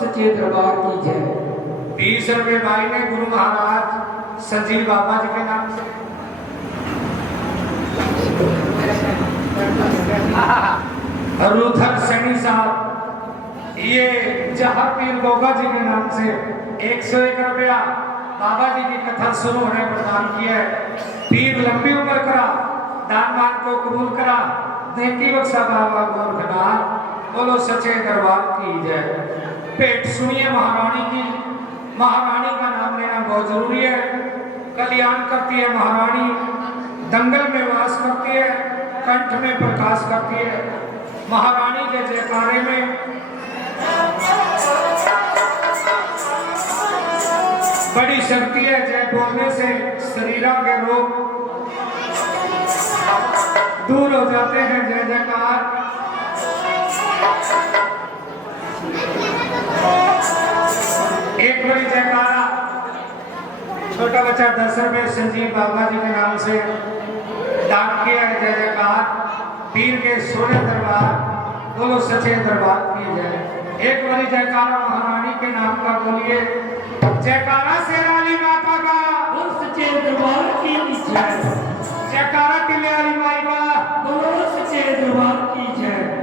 सच्चे दरबार की जय। 20 रुपए भाई ने गुरु महाराज संजीव बाबा जी के नाम से, रुथर सैनी साहब ये जहापीर गोगा जी के नाम से 101 रुपया बाबा जी की कथा सुनो है प्रदान किया है। पीर लंबी उम्र करा, दान मान को कबूल करा, नेकी बख्शा बाबा गोरखनाथ। बोलो सच्चे दरबार की जय। भेंट सुनिए महारानी की। महारानी का नाम लेना बहुत जरूरी है। कल्याण करती है महारानी, दंगल में वास करती है, कंठ में प्रकाश करती है। महारानी के जयकारे में बड़ी शक्ति है। जय बोलने से शरीरा के रोग दूर हो जाते हैं। जय जयकार। एक बड़ी जयकारा। छोटा बच्चा 10 रुपए संजीव बाबा जी के नाम से दान किया है। जय जयकार। पीर के सोने दरबार, बोलो सच्चे दरबार की जय। एक बड़ी जयकारा महारानी के नाम का बोलिए। जयकारा शेराली माता का, बोल सच्चे दरबार की जय। जयकारा टिलियाली माई का, बोलो सच्चे दरबार की जय।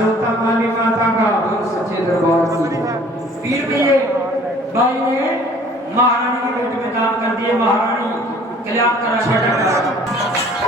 सोता माली माता का बोल सच्चे दरबार की पीर में ये भाई ने महारानी के बेटे में दान कर दिए महारानी कल्याण करा छठा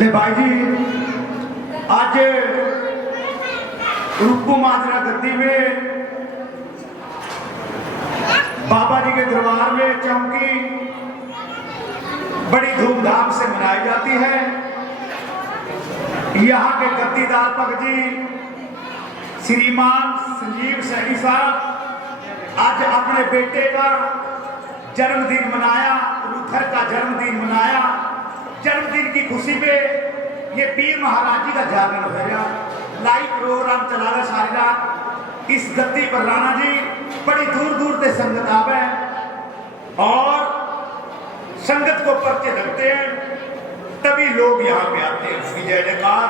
ले भाई जी आज रूपो माजरा गद्दी में बाबा जी के दरबार में चौकी बड़ी धूमधाम से मनाई जाती है। यहाँ के गद्दीदार भगत जी श्रीमान संजीव सैनी साहब आज अपने बेटे का जन्मदिन मनाया, रुथर का जन्मदिन मनाया। जन्मदिन की खुशी में ये पीर महाराज जी का जागरण हो गया। लाइव प्रोग्राम चला रहे सारी रात। इस गद्दी पर राणा जी बड़ी दूर दूर से संगत आवे और संगत को पर्चे लगते हैं, तभी लोग यहाँ पे आते हैं। जय जयकार।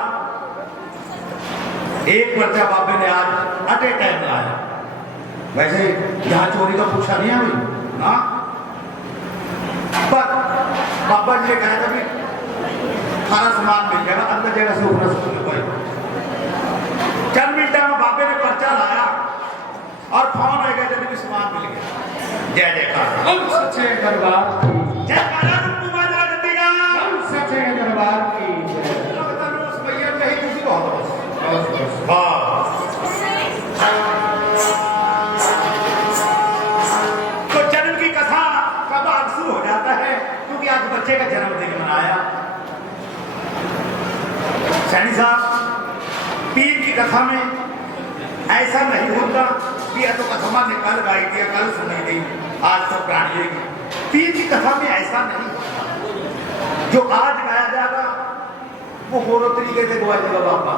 एक पर्चा बाबे ने आज अटे टाइम लाया। वैसे यहाँ चोरी का पूछा नहीं है भाई, हाँ, पर बाबा जी ने कहा था भी सारा सामान मिल जाएगा, अंदर जगह से उठना सकते कोई। चंद मिनट में बाबे ने पर्चा लाया और फोन आ गया, जब भी सामान मिल गया। जय जयकार। सच्चे दरबार की जयकारा सच्चे दरबार की उस भैया कहीं किसी बहुत तो जन्म की कथा कब आज शुरू हो जाता है, क्योंकि आज बच्चे का जन्मदिन मनाया। सैनी साहब, पीर की कथा में ऐसा नहीं होता कि या तो कथा ने कल गाई थी, कल सुनी थी, आज तो प्राणी पीर की कथा में ऐसा नहीं होता। जो आज गाया जाएगा वो होरो तरीके से गवाया जाएगा। बाबा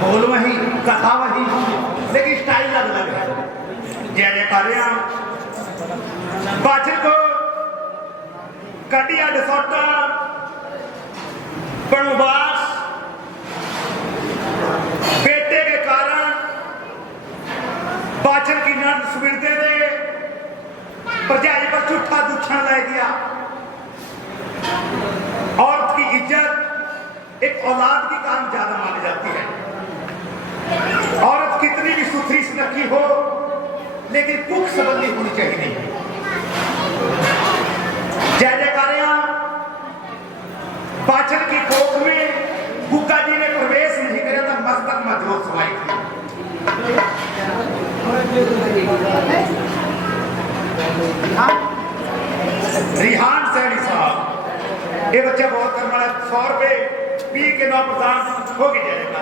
बोल वही, कथा वही, लेकिन स्टाइल अलग अलग है। जय जयकारिया। बाचल को कटिया डसोटा बनवास बेटे के कारण बाचल की नर्द सुविरते ने प्रजाई पर झूठा दुच्छा ला दिया। औरत की इज्जत एक औलाद के कारण ज्यादा मानी जाती है। औरत कितनी भी सुथरी सुनखी हो, लेकिन कुक संबंधी होनी चाहिए नहीं। जय जयकारियां। पाचन की कोख में गुग्गा जी ने प्रवेश नहीं किया तो मस्तक में जोर सवाई थी। रिहान सैनी साहब, ये बच्चा बहुत करने वाला। 100 रुपए पी के 9 प्रदान होगी जाएगा।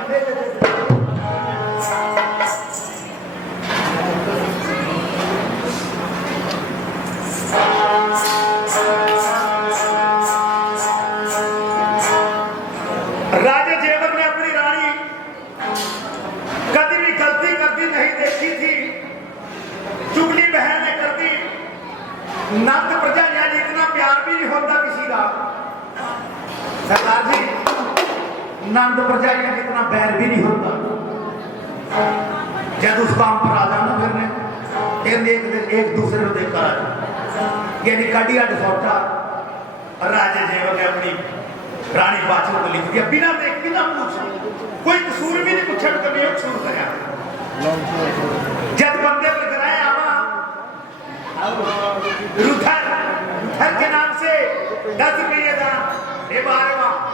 राजे जेवर ने अपनी रानी कभी भी गलती करती नहीं देखी थी। चुगली बहन ने कर दी। नंद प्रजा यानी इतना प्यार भी नहीं होता किसी का। सरदार जी, नंद प्रजा यानी इतना बैर भी नहीं होता। जब उस काम पर आ जाना फिर एक दूसरे को देखकर आ जाए, यानी कडिया डिफॉल्टा राजे जेवर ने अपनी रानी बाचल को लिख दिया, बिना देख बिना पूछ, कोई कसूर भी नहीं पूछा, कभी एक कसूर कराया। जब बंदे पर गिराया रुथर के नाम से 10 रुपये था।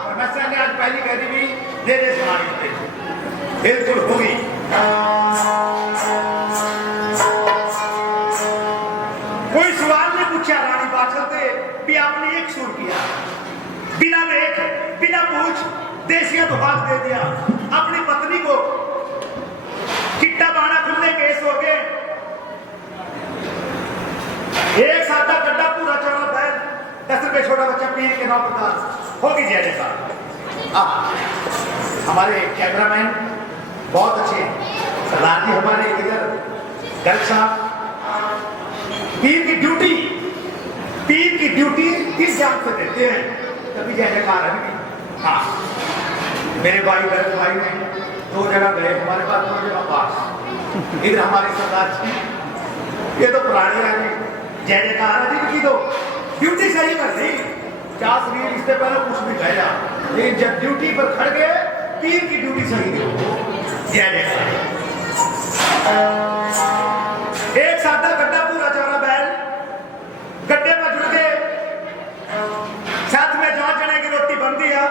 और मैं ने आज पहली कहती भी दे दे सुनाई बिल्कुल होगी। कोई सवाल नहीं पूछा रानी बाचल से भी आपने एक सूर किया, बिना देख बिना पूछ देसिया तो भाग दे दिया। अपनी पत्नी को किट्टा बाना खुलने केस हो गए। एक सादा गड्ढा पूरा चौड़ा बैल 10 रुपए छोटा बच्चा पीर के 9 प्रकार होगी। जय जयकार। हमारे कैमरामैन बहुत अच्छे हैं। सरदार जी हमारे इधर गर्ग साहब पीर की ड्यूटी किस जान से देते हैं, तभी जय जयकार है। हाँ, मेरे भाई गर्ग भाई ने 2 जगह गए, हमारे पास 2 जगह पास। इधर हमारे सरदार जी, ये तो पुराने हैं। जय जयकार जी की तो ड्यूटी सही कर दी। 50 मिनट इससे पहले कुछ भी गया, लेकिन जब ड्यूटी पर खड़ गए पीर की ड्यूटी सही दी। जय जयकार। एक सादा गड्ढा पूरा चौड़ा बैल गड्ढे में जुड़ गए, साथ में 4 जने की रोटी बन दिया।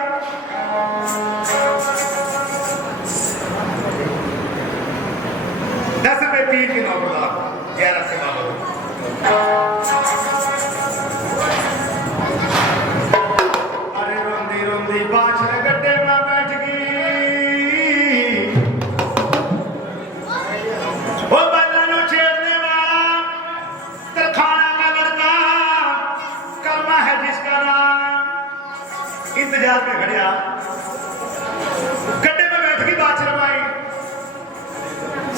₹10 पीर की 9 प्रकार 11 से अरे रोंदी रोंदी बाछड़ गड्ढे में बैठ गई। आके खड़िया गड्ढे में बैठ गई बात शर्माई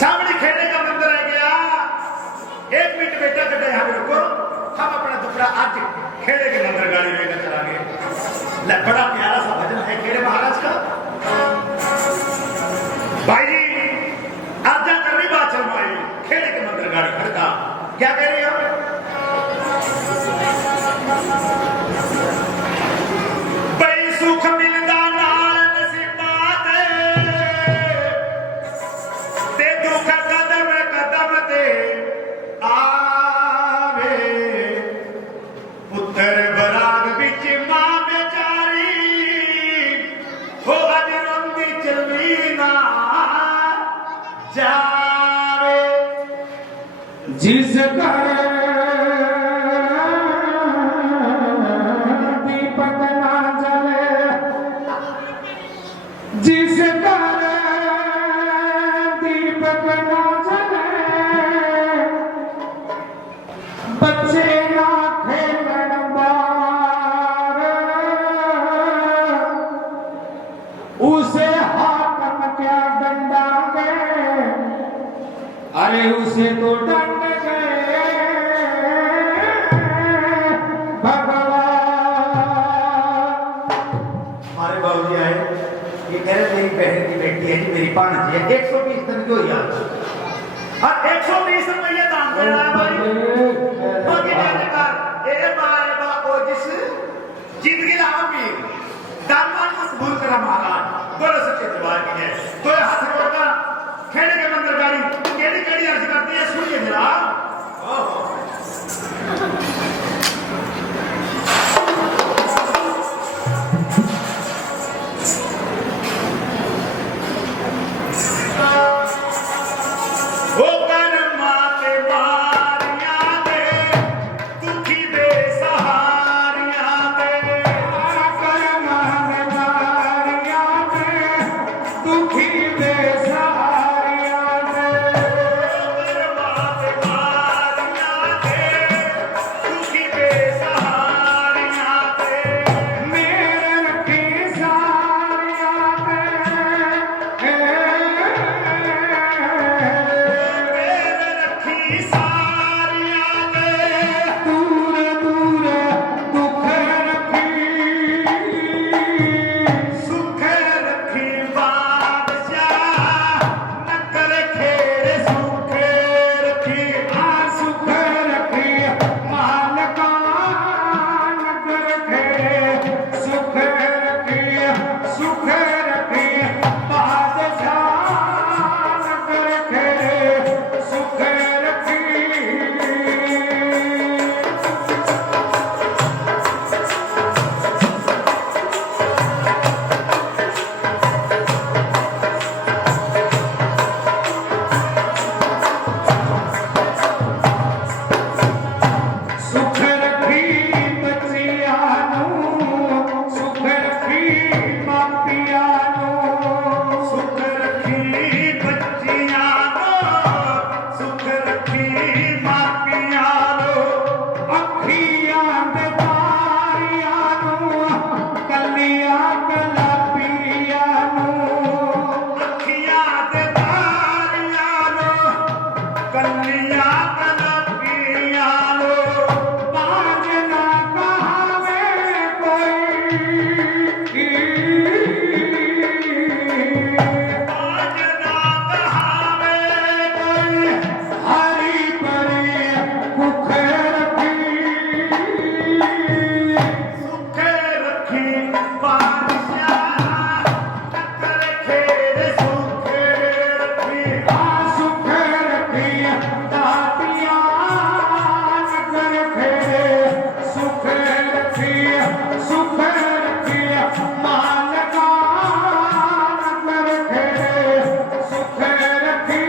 सामने खेलने का मंदिर रह गया 1 मिनट बेटा गड्ढा यहाँ पे रुको हम अपना दुपड़ा आज खेड़े के मंदिर गाड़ी लेकर चलांगे बड़ा प्यारा सा भजन है खेड़े महाराज का भाई जी आज्ञा कर रही बात शर्माई खेड़े के मंदिर गाड़ी खड़का क्या कह रही है बड़ी सुख मिलदा नाल नसीबात ते दुख कदम कदम ते आवे पुत्र बराग बिच मां बेचारी हो अज रोंदी चली ना जावे जिस घर दीपक ना जले जिस घर दीपक ना जले बच्चे ना खेलन बार उसे हाकम क्या डंडा के अरे उसे तो डंड गए भगवान। हमारे बाबूजी आए ये कह रहे मेरी बहन की बेटी है कि मेरी भांजी है 120 दिन क्यों याद और 120 रुपये दान दे रहा है भाई बाकी जाने का ए बाय बा ओ जिस जिंदगी लावा भी दानवान को कबूल करा महाराज बोलो सच्चे दरबार की है तो हाथ जोड़कर खेड़े के मंदिर गाड़ी केड़ी केड़ी अर्ज करती है सुनिए जरा ओ कर्मा के मारियां दे दुखी दे सहारियां दे कर्मा के मारियां दे दुखी दे सहारियां दे कर्मा के मारियां दे दुखी दे सहारियां दे मेरे रखी सारियां दे मेरे रखी सारियां दे दूर दूर दुख रखी सुख रखी बादशाह नकर खेड़ सुख रखी सुख रखी मालका नगर खेड़े सुख रखी बादशाह नगर खेड़े सुख रखी सुख रखी बच्चियां नूं सुख रखी मापियां नूं सुख रखी बच्चियां नो सुख रखी मापियां नो अखियां दे तारियां नूं कलियां कलापियां नूं अखियां दे तारियां नो कलियां कलपियां नो बाज ना कहावे कोई आज ना कहावे कोई हरी परी कुख रखी सुख रखी बादशाह नकर खेड़ सुख रखी सुख रखी दातिया नगर खेड़े सुख रखी मालका नगर खेड़े सुख रखी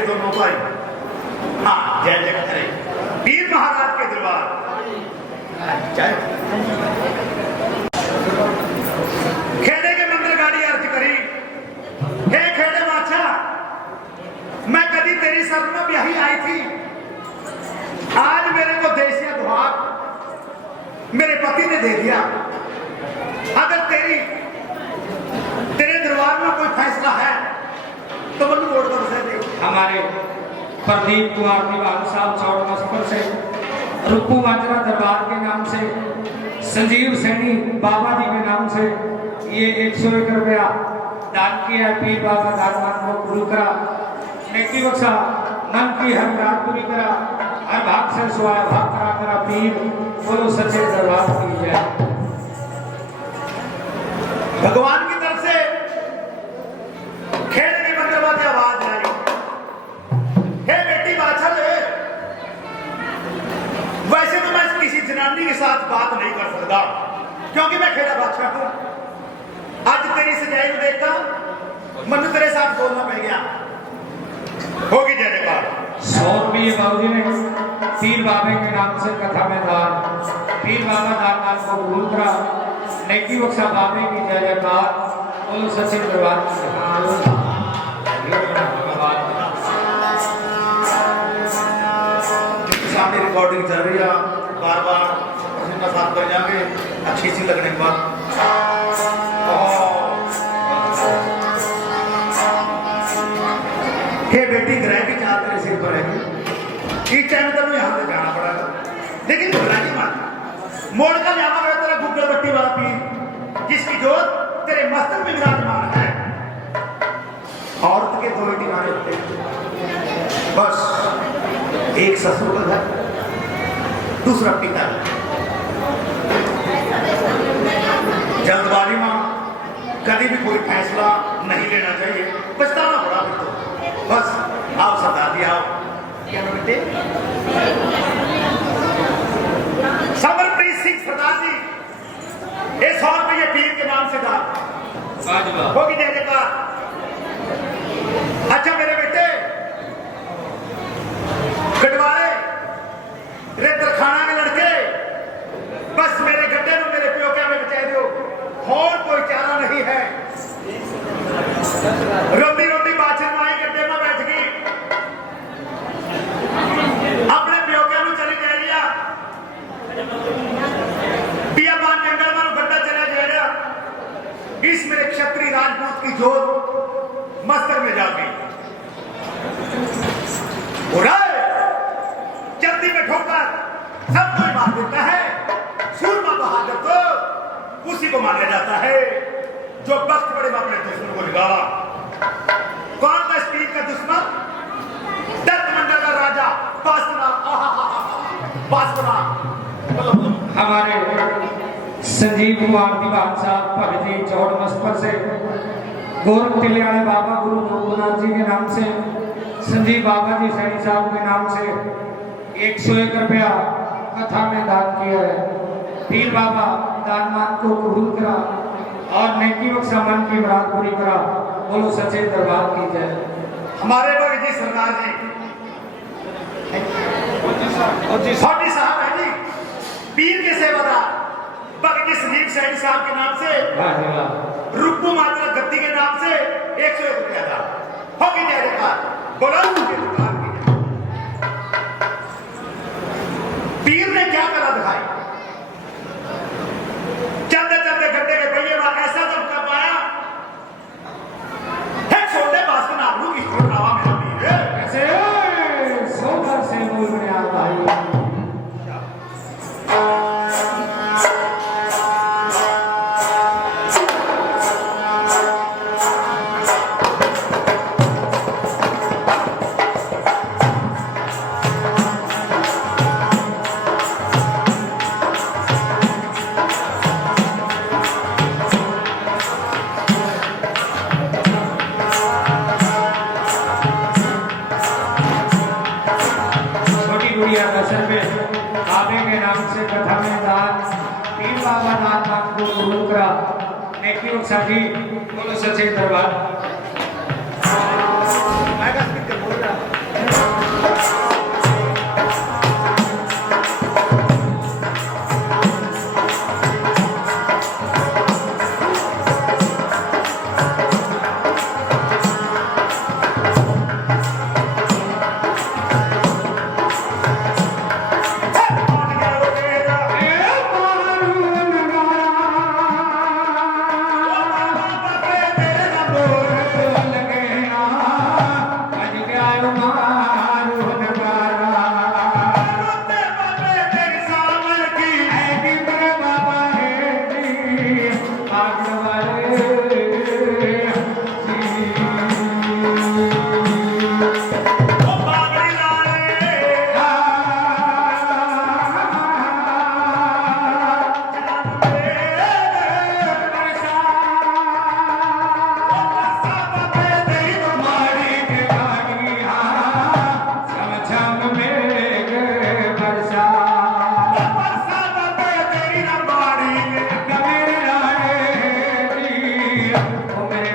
मेरे दोनों भाई। हाँ, जय जय करे पीर महाराज के दरबार। जय खेड़े के मंदिर गाड़ी अर्ज करी, हे खेड़े बादशाह, मैं कभी तेरी सर में ब्याही आई थी, आज मेरे को देसिया दुहार मेरे पति ने दे दिया। अगर तेरे दरबार में कोई फैसला है तो मनु वोट कर दे। हमारे प्रदीप कुमार दीवान साहब चौड़ मस्कर से, रुपू माजरा दरबार के नाम से, संजीव सैनी बाबा जी के नाम से ये 101 रुपया दान किया है। पीर बाबा दानवान को गुरु करा, नेकी बख्शा, मन की हर रात पूरी करा, हर भाग से सुहाय भाग करा करा पीर, बोलो सच्चे दरबार की जय। भगवान की तरफ से खेल के मंदिर में आवाज आई, हे बेटी बादशाह, वैसे तो मैं किसी जनानी के साथ बात नहीं कर सकता क्योंकि मैं खेड़ा बादशाह हूं। आज तेरी सजाई को देखा मनु तेरे साथ बोलना पड़ गया। होगी जय जयकार। 100 रुपये बाबूजी ने पीर बाबे के नाम से कथा में दान, पीर बाबा दान को भूल करा, नेकी बख्शा बाबे की जय जयकार, बोलो सच्चे दरबार की जय। सामने रिकॉर्डिंग चल रही है, बार बार पसीना साफ कर जाएंगे अच्छी सी लगने के बाद। हे बेटी, ग्रह की चाल तेरे सिर पर है, इस टाइम तक यहाँ से जाना पड़ेगा, लेकिन घबरा की बात मोड़ का जाना पड़ेगा तेरा गुग्गल बट्टी वाला पीर, जिसकी जोत तेरे मस्तक में विराजमान है। औरत के दो ही ठिकाने होते हैं, बस एक ससुर का घर, दूसरा पिता। जल्दबाजी में कभी भी कोई फैसला नहीं लेना चाहिए, पछताना पड़ा फिर तो। बस आओ सरदार जी आओ। क्या नाम बेटे? समरप्रीत सिंह सरदार जी, ये 100 रुपये पीर के नाम से दान होगी जय जयकार। अच्छा मेरे बेटे, गढ़वाले रे तरखाना में लड़के, बस मेरे गड्ढे में मेरे प्योक्या में बचा दो, और कोई चारा नहीं है। रोटी रोटी बाछर माई गड्ढे में बैठ गई, अपने प्योक्या में चली जा लिया, पिया बान जंगल में गड्ढा चला जा रहा, इस मेरे क्षत्रिय राजपूत की जोत मस्तक में जा गई। जल्दी में ठोकर सब कोई मार देता है, सूरमा बहादुर तो उसी को माना जाता है जो वक्त बड़े में अपने दुश्मन को निकाला। कौन था इस पीर का दुश्मन? दत्त मंडल का राजा बासना। बासना हमारे संजीव कुमार दीवान साहब भगत जी चौड़ मस्पर से, गौरव टिलियाने बाबा गुरु गोरखनाथ जी के नाम से, संजीव बाबा जी सैनी साहब के नाम से 101 रुपया कथा में दान किया है। पीर बाबा दानमान को कबूल करा और नेकी बख्शा मन की मुराद पूरी करा, बोलो सच्चे दरबार की जय। हमारे भगत जी सरकार जी फौजी साहब है जी, पीर के सेवादार भगत जी संजीव सैनी साहब के नाम से, रुपू मात्रा गद्दी के नाम से 101 रुपया था। होगी जय जयकार। बोलो पीर ने क्या करा दिखाई? चलते चलते गड्ढे के पहिए में ऐसा दमका पाया है, छोटे बास को नाबलू की छोड़ावा मेरा पीर ऐसे सोकर से बोल रहे हैं भाई। बाबे के नाम से कथा में दान, पीर बाबा दान को कबूल करा, नेकी बख्शा जी, बोलो सच्चे दरबार।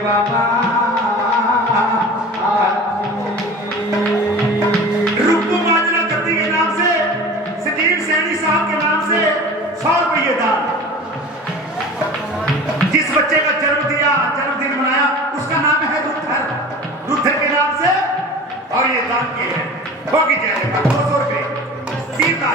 बाबा रूपू माजरा गद्दी के नाम से, संजीव सैनी साहब के नाम से 100 रुपये दान। जिस बच्चे का जन्मदिन मनाया उसका नाम है रुथर, रुथर के नाम से, और ये दान की है। होगी जाएगा 200 रुपये सीधा।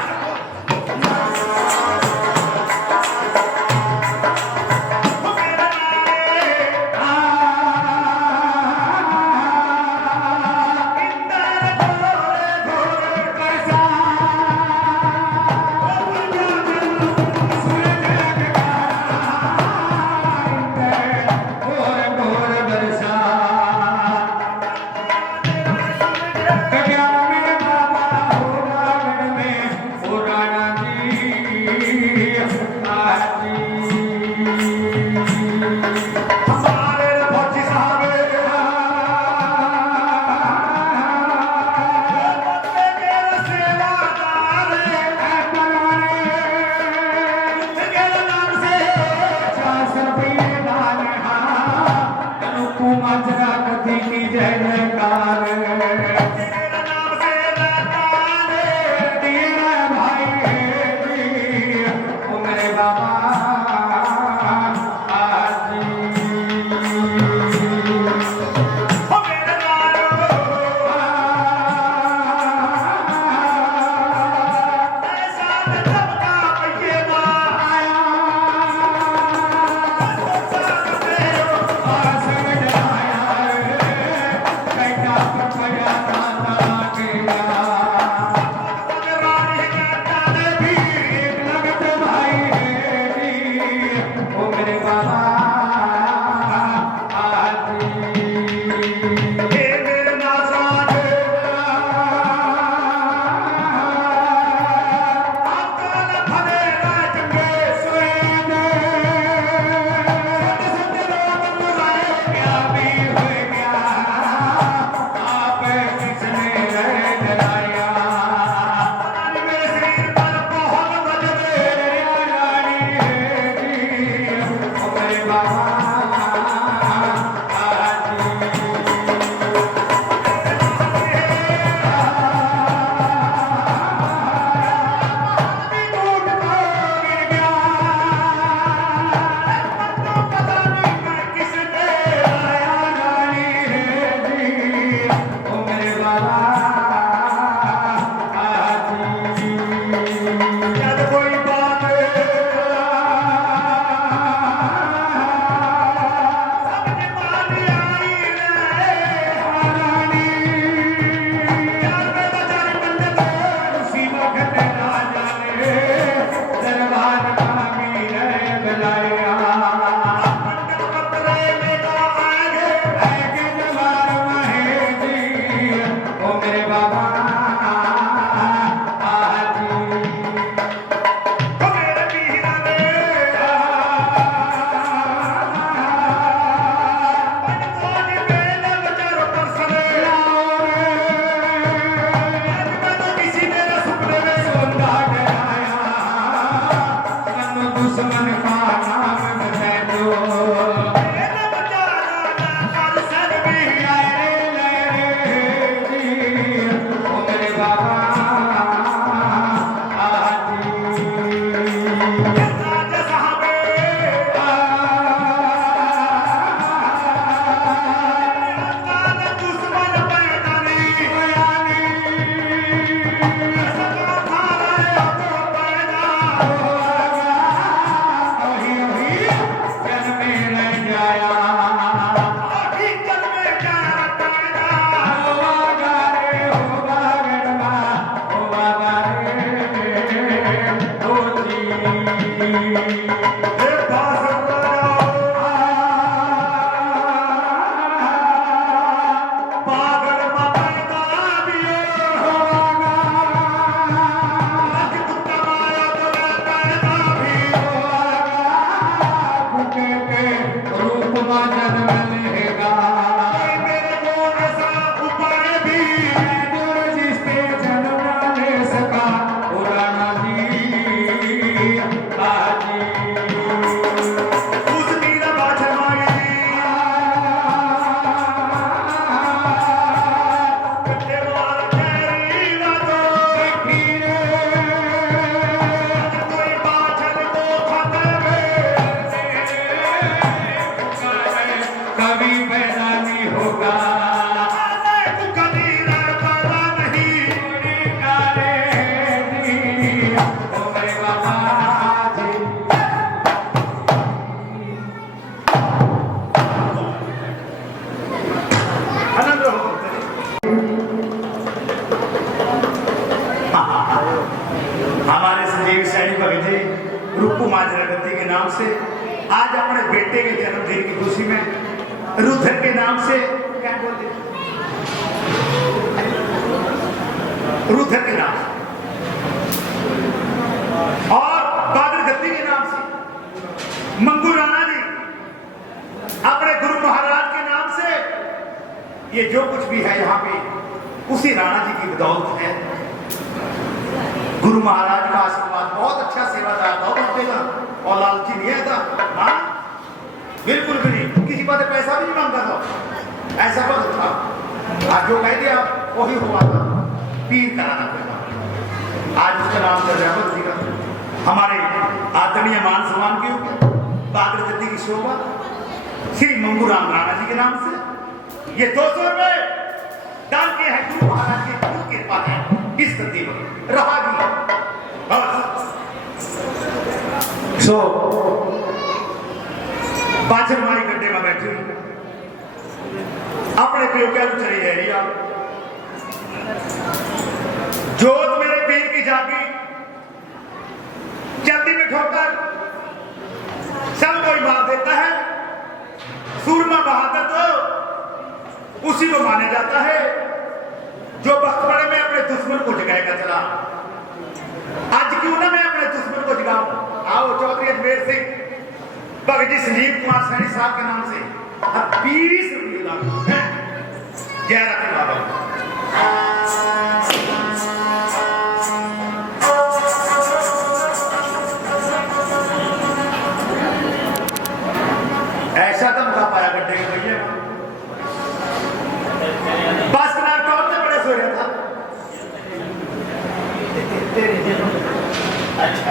बाबा पैदा नहीं होगा रूपू माजरागति के नाम से आज अपने बेटे के जन्मदिन की खुशी में रुद्र के नाम से क्या बोलते रुद्र के नाम से और बादल गद्दी के नाम से मंगू राणा जी अपने गुरु महाराज के नाम से ये जो कुछ भी है यहाँ पे उसी राणा जी की बदौलत है। गुरु महाराज का आशीर्वाद बहुत अच्छा सेवादार था और लालची नहीं है था। हाँ बिल्कुल भी नहीं, किसी बात पैसा भी नहीं मांगता था, ऐसा बहुत था। आज जो कह दिया वही हुआ था, पीर कराना पड़ेगा। आज उसका नाम चल रहा है जी का हमारे आदरणीय मान सम्मान के ऊपर बागड़ गद्दी की शोभा श्री मंगूराम राणा जी के नाम से ये 200 रुपए दान किए हैं। गुरु महाराज की खूब कृपा है इस गद्दी पर रहा भी सो पाचन मारी गड्ढे में बैठी अपने प्योक्या को चली जा रही है। जोत मेरे पीर की जागी जल्दी में ठोकर सब कोई मार देता है। सूरमा बहादुर तो उसी को माना जाता है जो बखबड़े में अपने दुश्मन को जगाएगा। चला आज क्यों ना मैं अपने दुश्मन को जगाऊं। आओ चौधरी अजमेर सिंह भगत जी संजीव कुमार सैनी साहब के नाम से 20 रुपये दान जय रतन बाबा। ऐसा तो मुका पाया गड्ढे के भैया बस कनार टॉप से बड़े सो रहा था। अच्छा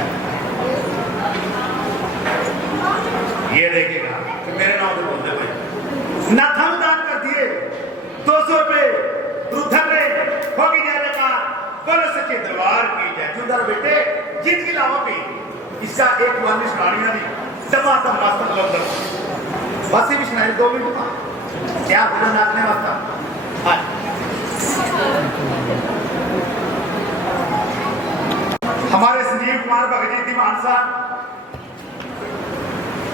ये देखिएगा तो मेरे नाम से बोलते भाई ना थम दान कर दिए 200 रुपए रुद्र ने होगी जाने का बोलो सच्चे दरबार की जय। चुंदर बेटे जिंदगी लावा पे इसका एक वालिश रानिया ने दमादम मास्टर लंदन बस भी सुनाई 2 मिनट क्या भजन नाचने वास्ता आज हमारे संजीव कुमार भगत जी मानसा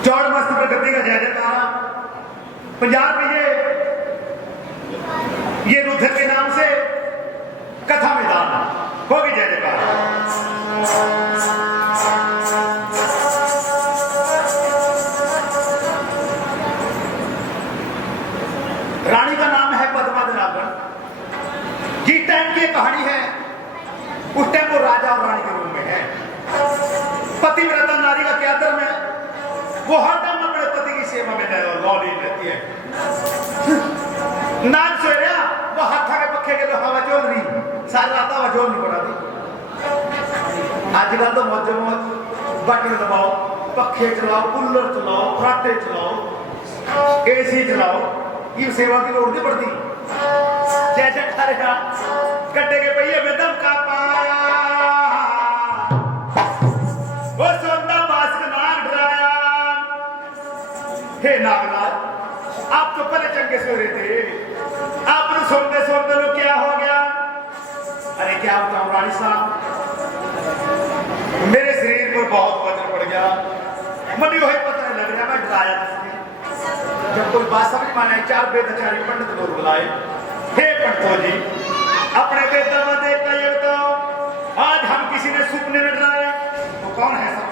चौड़ मस्त पर गद्दी का जय जयकारा 50 रुपये ये रुद्र के नाम से कथा में दान होगी जय जयकारा। रानी का नाम है पद्मा जनार्दन। जिस टाइम की कहानी है उस टाइम वो राजा और रानी के रूप में है। पतिव्रता नारी का क्या धर्म है? वो हर टाइम अपने पति की सेवा में लौली रहती है। नाच सो रहा वो हाथा के पक्के के तो हवा चोल रही सारी रात हवा चोल नहीं पड़ा दी। आजकल तो मौज मौज बटन दबाओ पखे चलाओ कूलर चलाओ फराटे चलाओ एसी चलाओ ये सेवा की लोड़ नहीं पड़ती। जैसे खा रहा गड्ढे के पहिए में दम का पाया वो सोना मास्क नाग डराया। हे नागनाथ आप तो पहले चंगे सो रहे थे आपने सोते सोते लो क्या हो गया? अरे क्या बताऊं रानी साहब मेरे शरीर पर बहुत वजन पड़ गया मनी वही पता नहीं लग रहा मैं डराया जब कोई बात समझ माने 4 बेदचारी पंडित लोग बुलाए। हे पंडितो जी अपने बेटा में देखता ये बताओ आज हम किसी ने सुपने में डराए वो कौन है? सब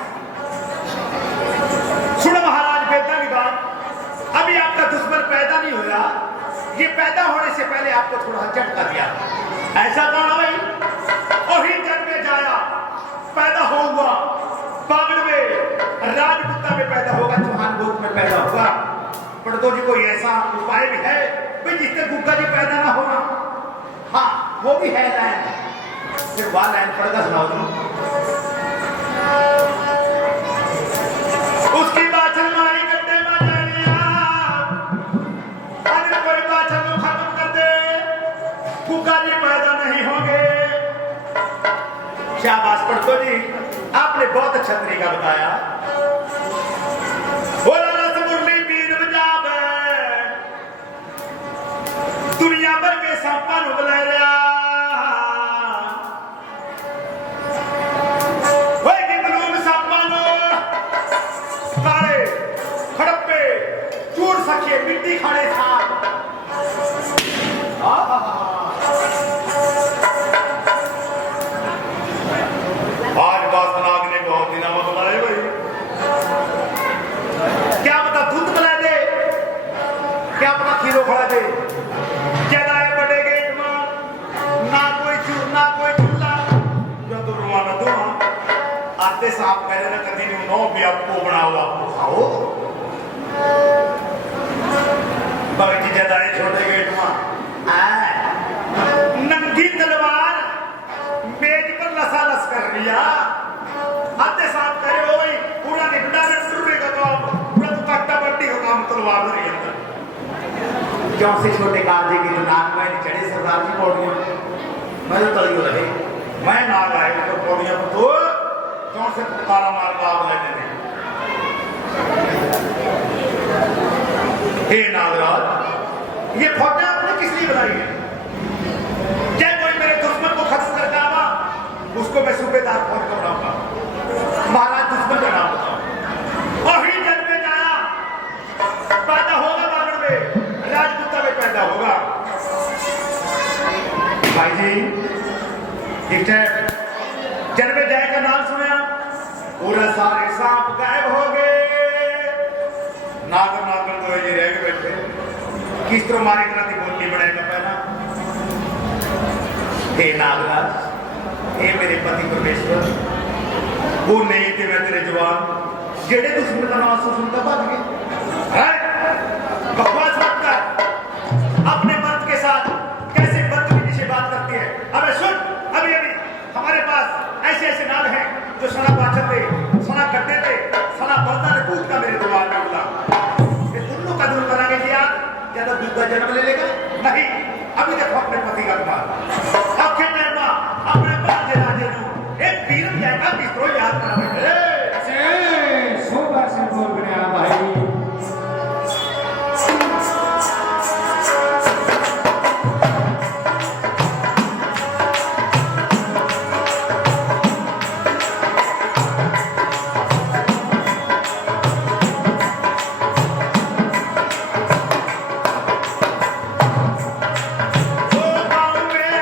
सुनो महाराज बेटा की बात अभी आपका दुश्मन पैदा नहीं हुआ ये पैदा होने से पहले आपको थोड़ा झटका दिया। ऐसा कौन है भाई? वही जन्म में जाया पैदा हुआ बागड़ में राजपुता में पैदा होगा चौहान गोद में पैदा होगा। पंडितों जी कोई ऐसा उपाय भी है भाई जिससे गुग्गा जी पैदा ना होना? हाँ वो भी है लाइन फिर वह लाइन पड़ेगा सुनाओ तुम। उसकी बात हमारी गड्ढे में जानिया गुग्गा जी पैदा नहीं होंगे। शाबाश पढ़तो जी, आपने बहुत अच्छा तरीका बताया। बोला रस मुरली बीन बजावे, दुनिया भर के सांपा नु बुलाया। सखिए मिट्टी खाने साथ आज बासनाग ने बहुत दिन बुलाए भाई, क्या पता दूध पिला दे, क्या पता खीरो खड़ा दे। ज्यादा बड़े गेट में ना कोई चूर ना कोई चूल्हा, जो तो रुआना दो आते सांप कह रहे कभी नहीं नो भी आपको बनाओ आपको खाओ। बाकी जदाए छोटे गेट में नंगी तलवार मेज पर लसा लस कर लिया। आते साथ करे हो भाई पूरा निपटा में टूटेगा तो आप पूरा तो पट्टा पट्टी हो काम तलवार नहीं अंदर। क्यों से छोटे काजी की जो नाक में चढ़ी सरदार की पौड़ियां मैं तो तली हो रही, मैं ना लाए तो पौड़ियां पर तो क्यों से पुकारा मार बाब लेने दे। हे नागराज, ये फौजा आपने किस लिए बनाई है? चाहे कोई मेरे दुश्मन को खत्म करके आवा, उसको मैं सूबेदार फौज का बनाऊंगा। महाराज दुश्मन का नाम बताओ। और ही जन्म में जाया पैदा होगा बागड़ में, राजपूता में पैदा होगा। भाई जी जन्म में जाए का नाम सुना, पूरा सारे सांप गायब हो गए। नागर नागर तो ये रह गए बैठे, किस तरह मारे इतना थी बोलनी बनाएगा पहला। हे नागराज, हे मेरे पति परमेश्वर, वो नहीं थे मैं तेरे जवान जेड़े दुश्मन का नाम सुनता भाग गए। बकवास मत कर, अपने मर्द के साथ कैसे बदतमीजी से बात करती है। अबे सुन, अभी अभी हमारे पास ऐसे ऐसे नाग हैं जो सना पाचन थे, सना कट्टे थे, सना बर्दा ने कूद का मेरे दरबार में बोला। का दूर कराने की याद ज्यादा दूध का जन्म ले लेगा नहीं। अभी देखो अपने पति का दुआ आखिर में अपने राजे राजे को एक वीर जाएगा किसको याद करा बैठे। सोबर से बोल गया भाई। ओ गाँव में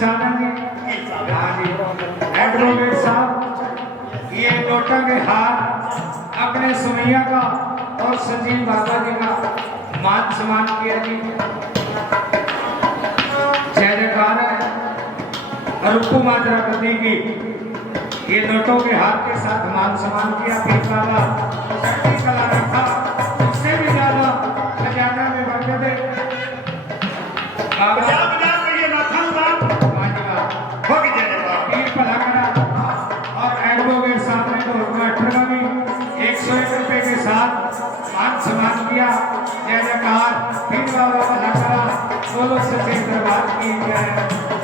साहब हैं जी। हाँ जी, एडवोकेट साहब ये नोटा के हार अपने सुमैया का और संजीव बाबा जी का मान सम्मान किया जी। जय जयकार है। रूपू माजरा गद्दी की ये नोटों के हार के साथ मान सम्मान किया। पीर बाबा शक्ति कला रखा, उससे भी ज्यादा खजाना में बढ़ते थे बाबा। होगी जय जयकार। पीर भला करा। और एडवोकेट साहब ने तो अठारह में 101 रुपए के साथ मान सम्मान किया। जय जयकार। पीर बाबा भला करा, बोलो सच्चे दरबार की जय।